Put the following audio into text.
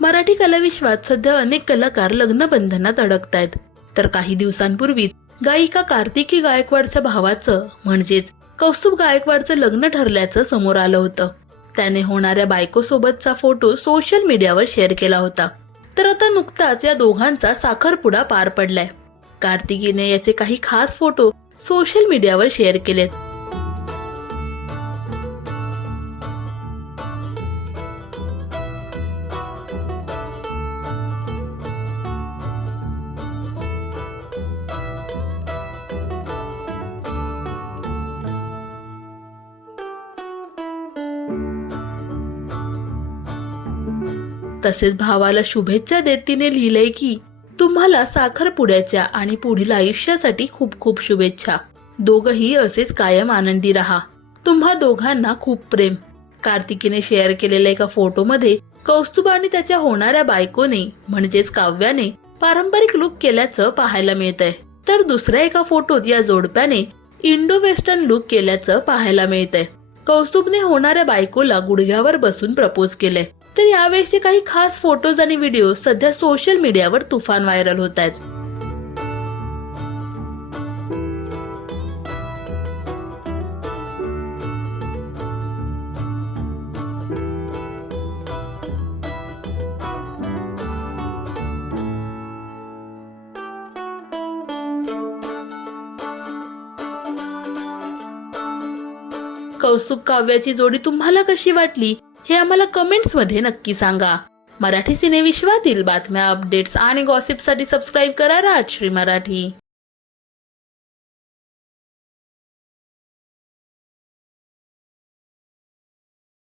मराठी कलाविश्वात सध्या अनेक कलाकार लग्न बंधनात अडकतायत. तर काही दिवसांपूर्वीच गायिका कार्तिकी गायकवाडच्या भावाचं म्हणजेच कौस्तुभ गायकवाडचं लग्न ठरल्याचं समोर आलं होतं. त्याने होणाऱ्या बायकोसोबतचा फोटो सोशल मीडियावर शेअर केला होता. तर आता नुकताच या दोघांचा साखरपुडा पार पडलाय. कार्तिकीने याचे काही खास फोटो सोशल मीडियावर शेअर केलेत. तसेच भावाला शुभेच्छा देत तिने लिहिलंय की तुम्हाला साखरपुड्याच्या आणि पुढील आयुष्यासाठी खूप खूप शुभेच्छा. दोघही असेच कायम आनंदी राहा. तुम्हा दोघांना खूप प्रेम. कार्तिकीने शेअर केलेल्या एका फोटोमध्ये कौस्तुभ आणि त्याच्या होणाऱ्या बायकोने म्हणजेच काव्याने पारंपरिक लुक केल्याचं पाहायला मिळतंय. तर दुसऱ्या एका फोटोत या जोडप्याने इंडो वेस्टर्न लुक केल्याचं पाहायला मिळतंय. कौस्तुभने होणाऱ्या बायकोला गुडघ्यावर बसून प्रपोज केलंय तर यावेळेचे काही खास फोटोज आणि व्हिडिओ सध्या सोशल मीडियावर तुफान व्हायरल होत आहेत. कौस्तुभ काव्याची जोडी तुम्हाला कशी वाटली हे आम्हाला कमेंट्समध्ये नक्की सांगा. मराठी सिनेविश्वातील बातम्या अपडेट्स आणि गॉसिपसाठी सबस्क्राईब करा राजश्री मराठी.